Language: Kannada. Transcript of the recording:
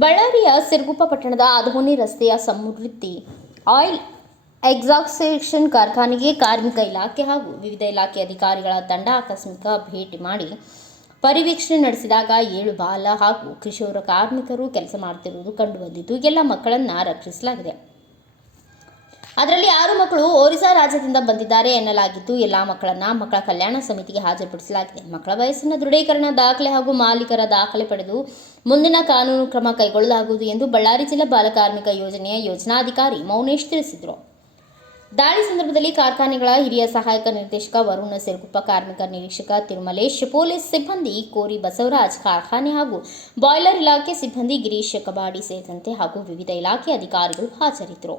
ಬಳ್ಳಾರಿಯ ಸಿರುಗುಪ್ಪ ಪಟ್ಟಣದ ಆದಹೋನಿ ರಸ್ತೆಯ ಸಮೃದ್ಧಿ ಆಯಿಲ್ ಎಕ್ಸಾಕ್ಸೇಷನ್ ಕಾರ್ಖಾನೆಗೆ ಕಾರ್ಮಿಕ ಇಲಾಖೆ ಹಾಗೂ ವಿವಿಧ ಇಲಾಖೆ ಅಧಿಕಾರಿಗಳ ತಂಡ ಆಕಸ್ಮಿಕ ಭೇಟಿ ಮಾಡಿ ಪರಿವೀಕ್ಷಣೆ ನಡೆಸಿದಾಗ ಏಳು ಬಾಲ ಹಾಗೂ ಕಿಶೋರ ಕಾರ್ಮಿಕರು ಕೆಲಸ ಮಾಡುತ್ತಿರುವುದು ಕಂಡುಬಂದಿದ್ದು, ಎಲ್ಲ ಮಕ್ಕಳನ್ನು ರಕ್ಷಿಸಲಾಗಿದೆ. ಅದರಲ್ಲಿ ಆರು ಮಕ್ಕಳು ಒರಿಸ್ಸಾ ರಾಜ್ಯದಿಂದ ಬಂದಿದ್ದಾರೆ ಎನ್ನಲಾಗಿದ್ದು ಎಲ್ಲ ಮಕ್ಕಳನ್ನ ಮಕ್ಕಳ ಕಲ್ಯಾಣ ಸಮಿತಿಗೆ ಹಾಜರುಪಡಿಸಲಾಗಿದೆ. ಮಕ್ಕಳ ವಯಸ್ಸಿನ ದೃಢೀಕರಣ ದಾಖಲೆ ಹಾಗೂ ಮಾಲೀಕರ ದಾಖಲೆ ಪಡೆದು ಮುಂದಿನ ಕಾನೂನು ಕ್ರಮ ಕೈಗೊಳ್ಳಲಾಗುವುದು ಎಂದು ಬಳ್ಳಾರಿ ಜಿಲ್ಲಾ ಬಾಲಕಾರ್ಮಿಕ ಯೋಜನೆಯ ಯೋಜನಾಧಿಕಾರಿ ಮೌನೇಶ್ ತಿಳಿಸಿದರು. ದಾಳಿ ಸಂದರ್ಭದಲ್ಲಿ ಕಾರ್ಖಾನೆಗಳ ಹಿರಿಯ ಸಹಾಯಕ ನಿರ್ದೇಶಕ ವರುಣ ಸಿರುಗುಪ್ಪ, ಕಾರ್ಮಿಕ ನಿರೀಕ್ಷಕ ತಿರುಮಲೇಶ್, ಪೊಲೀಸ್ ಸಿಬ್ಬಂದಿ ಕೋರಿ ಬಸವರಾಜ್, ಕಾರ್ಖಾನೆ ಹಾಗೂ ಬಾಯ್ಲರ್ ಇಲಾಖೆ ಸಿಬ್ಬಂದಿ ಗಿರೀಶ್, ಕಬಾಡಿ ಸೇರಿದಂತೆ ಹಾಗೂ ವಿವಿಧ ಇಲಾಖೆ ಅಧಿಕಾರಿಗಳು ಹಾಜರಿದ್ದರು.